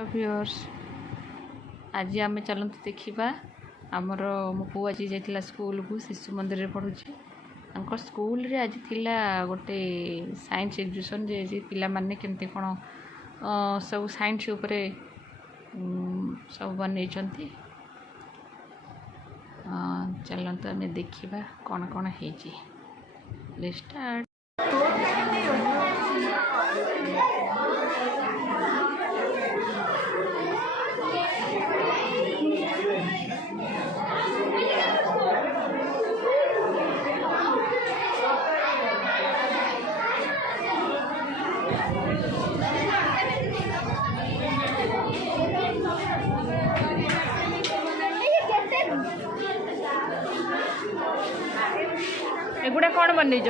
Viewers आज आम चलते देखा आमर मो पु आज जाइला स्कूल को शिशु मंदिर में पढ़ुची स्कूल रे आज थिला गोटे साइंस एग्जिबिशन जे पिला माने केमती कोन सब साइंस उपरे सब बनै चंती चलते आम देखा कौन कौन है स्टार्ट। एगुड़ा कौन बनईच